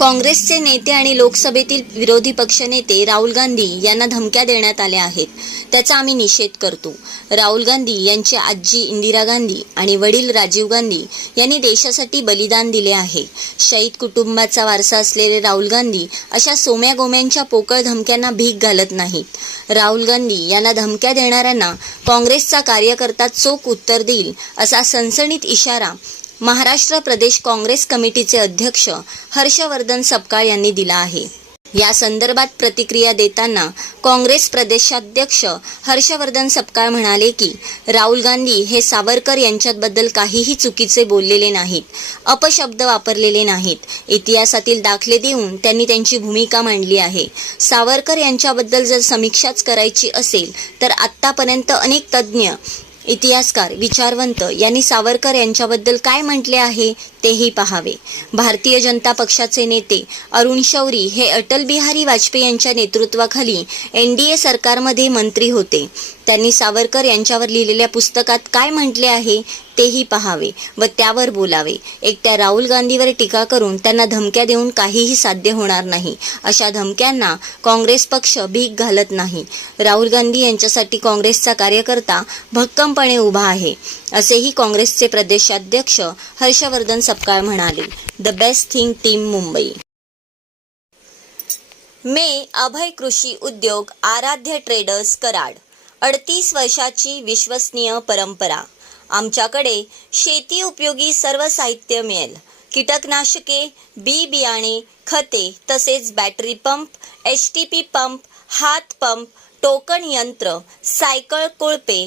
काँग्रेसचे नेते आणि लोकसभेतील विरोधी पक्षनेते राहुल गांधी यांना धमक्या देण्यात आल्या आहेत. त्याचा आम्ही निषेध करतो. राहुल गांधी यांची आजी इंदिरा गांधी आणि वडील राजीव गांधी यांनी देशासाठी बलिदान दिले आहे. शहीद कुटुंबाचा वारसा असलेले राहुल गांधी अशा सोम्या गोम्यांच्या पोकळ धमक्यांना भीक घालत नाहीत. राहुल गांधी यांना धमक्या देणाऱ्यांना काँग्रेसचा कार्यकर्ता चोख उत्तर देईल असा सणसणीत इशारा महाराष्ट्र प्रदेश काँग्रेस कमिटीचे अध्यक्ष हर्षवर्धन सपकाळ यांनी दिला आहे. या संदर्भात प्रतिक्रिया देताना काँग्रेस प्रदेशाध्यक्ष हर्षवर्धन सपकाळ म्हणाले की राहुल गांधी हे सावरकर यांच्याबद्दल काहीही चुकीचे बोललेले नाहीत अपशब्द वापरलेले नाहीत. इतिहासातील दाखले देऊन त्यांनी त्यांची भूमिका मांडली आहे. सावरकर यांच्याबद्दल जर समीक्षाच करायची असेल तर आत्तापर्यंत अनेक तज्ज्ञ इतिहासकार विचारवंत यांनी सावरकर यांच्याबद्दल काय म्हटले आहे तेही पहावे. भारतीय जनता पक्षाचे नेते अरुण शौरी हे अटल बिहारी वाजपेयी यांच्या नेतृत्वाखाली एन डी ए सरकारमध्ये मंत्री होते. त्यांनी सावरकर यांच्यावर लिहिलेल्या पुस्तकात काय म्हटले आहे तेही पहावे व त्यावर बोलावे. एकट्या राहुल गांधीवर टीका करून त्यांना धमक्या देऊन काहीही साध्य होणार नाही. अशा धमक्यांना काँग्रेस पक्ष भीक घालत नाही. राहुल गांधी यांच्यासाठी काँग्रेसचा कार्यकर्ता भक्कम ठामपणे उभा आहे असेही काँग्रेसचे प्रदेशाध्यक्ष हर्षवर्धन सपकाळ म्हणाले. The best thing team Mumbai मे अभय कृषी उद्योग आराध्य ट्रेडर्स कराड. अडतीस वर्षाची विश्वसनीय परंपरा. आमच्याकडे शेती उपयोगी सर्व साहित्य मिळेल. कीटकनाशके बी बियाणे खते तसेच battery pump H T P pump हात पंप टोकन यंत्र सायकल कोळपे